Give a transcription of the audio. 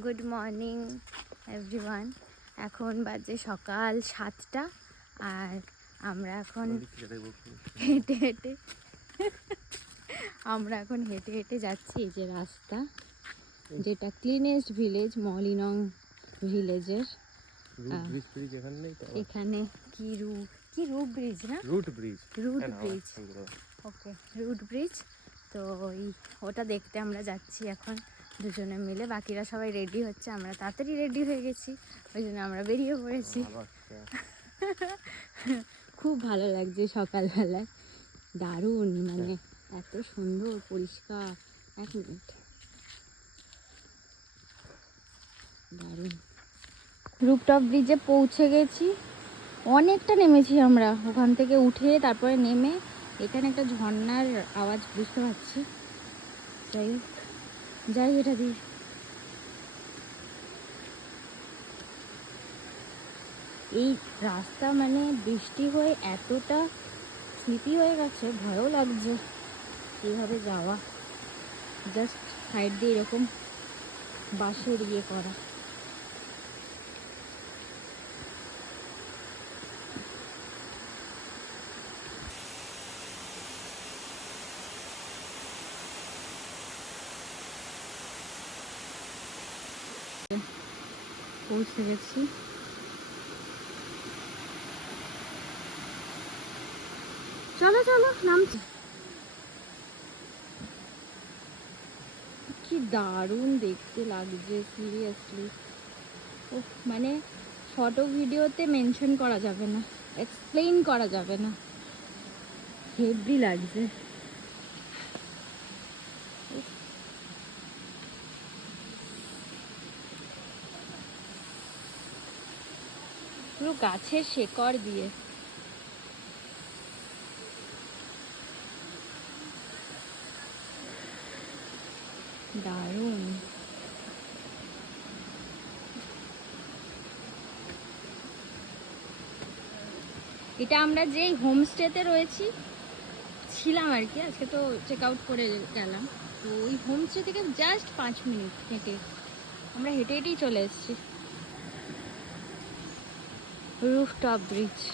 Good morning everyone. এখন বাজে সকাল 7টা আর আমরা এখন হেঁটে হেঁটে যাচ্ছি। এই যে রাস্তা, যেটা ক্লিনেস্ট ভিলেজ মলিনং ভিলেজের। এখানে কি রুট ব্রিজ না? Root bridge. Okay, root bridge. তো ওটা দেখতে আমরা যাচ্ছি এখন দুজনে মিলে। বাকিরা সবাই রেডি হচ্ছে, আমরা তাড়াতাড়ি রেডি হয়ে গেছি, ওই জন্য আমরা বেরিয়ে পড়েছি। খুব ভালো লাগছে সকালবেলায়, দারুণ, মানে এত সুন্দর পরিষ্কার। এক মিনিট, দারুণ। রুপটপ ব্রিজে পৌঁছে গেছি, অনেকটা নেমেছি আমরা। ওখান থেকে উঠে তারপরে নেমে এখানে একটা ঝর্ণার আওয়াজ বুঝতে পারছি। যাই এটা দিই। এই রাস্তা মানে বৃষ্টি হয়ে এতটা স্লিপি হয়ে গেছে, ভয়ও লাগছে এইভাবে যাওয়া। জাস্ট সাইড দিয়ে এরকম বাঁশের করা। পৌঁছে গেছি। চলো চলো, নামছি। কি দারুণ দেখতে লাগছে সিরিয়াসলি। ও মানে ফটো ভিডিওতে মেনশন করা যাবে না, এক্সপ্লেইন করা যাবে না, হেভি লাগছে। পুরো গাছের শেকড় দিয়ে। দারুণ। এটা আমরা যেই হোমস্টেতে রয়েছি ছিলাম আর কি, আজকে তো চেক আউট করে গেলাম। তো ওই হোমস্টে থেকে জাস্ট 5 মিনিট হেঁটে, আমরা হেঁটে হেঁটেই চলে এসেছি। Rooftop bridge.